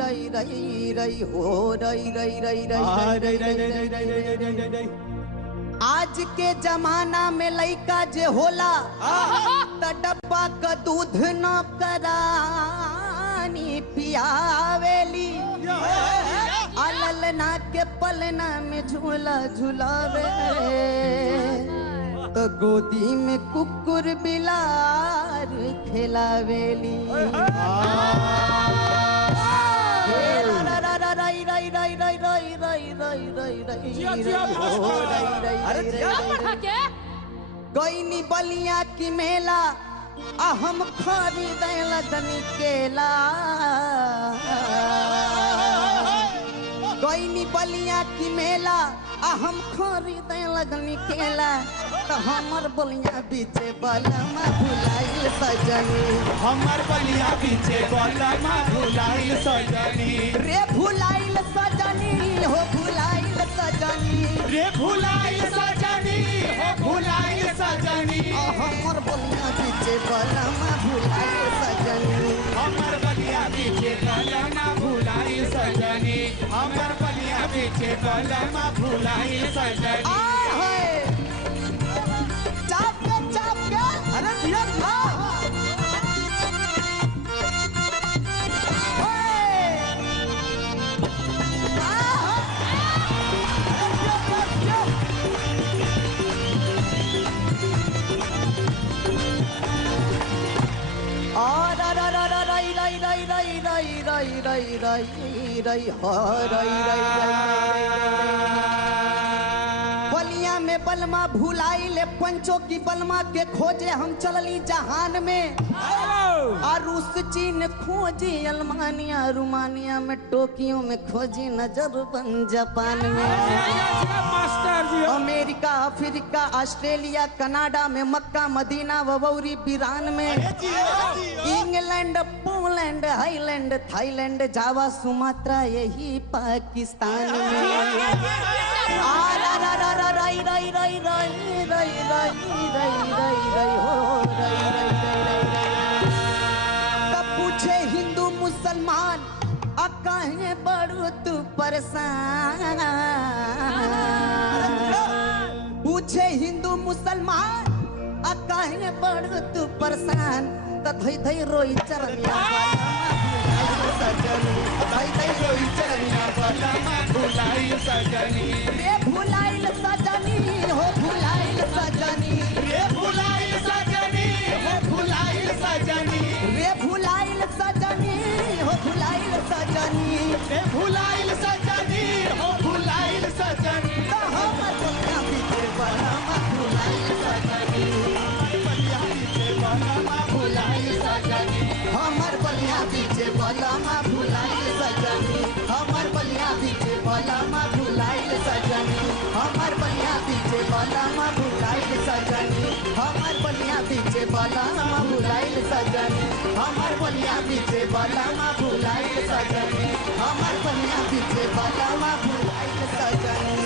रई रई रई हो रई रई रई रई। आज के जमाना में लइका जे होला त डब्बा क दूध न करानी पियावेली, अललना के पलना में झूला झूलावे, तो गोदी में कुकुर बिलार खिलावेली। गईनी बलिया की मेला हम खरीदे लगनी केला, गईनी बलिया की मेला हम खरीदे लगनी केला, तो हमर बलिया बीचे बलमा भुलाइल सजनी, हमर बलिया पीछे बलमा भुलाइल सजनी, रे भुलाइल सजनी हो भुलाइल सजनी, रे भुलाइल सजनी हो भुलाइल सजनी, हमर बलिया बीचे बलमा भुलाइल सजनी, हमर बलिया पीछे बलमा भुलाइल सजनी, हमर बलिया पीछे बलमा भुलाइल सजनी। चाप के अरे दिया बलिया में बलमा भुलाइले पंचों की बलमा के खोजे हम चलली जहान में, और रूस चीन खोजी अल्मानिया रोमानिया में, टोक्यो में खोजी नजरबन जापान में, अमेरिका अफ्रीका ऑस्ट्रेलिया कनाडा में, मक्का मदीना वबौरी बीरान में, England Poland highland Thailand Java Sumatra यही पाकिस्तान में। पूछे हिंदू मुसलमान काहे बड़ू तू परेशान, पूछे हिंदू मुसलमान काहे बड़ू तू परेशान, तो धई धई रोई चरनिया सजनी, धई धई रोई चरनिया भुलाइल सजनी, रे भुलाइल सजनी हो भुलाइल सजनी, रे भुलाइल सजनी हो भुलाइल सजनी, रे भुलाइल सजनी हो भुलाइल सजनी, रे भुलाइल सजनी हो भुलाइल सजनी, तो हमर बलिया बीचे बलमा भुलाइल सजनी, हमर बलिया बीचे बलमा भुलाइल सजनी, हमर बलिया बीचे बलमा भुलाइल सजनी, हमर बलिया बीचे बलमा भुलाइल सजनी, हमर बलिया बीचे बलमा भुलाइल सजनी, हमर बलिया बीचे बलमा भुलाइल सजनी, हमर बलिया बीचे बलमा भुलाइल सजनी।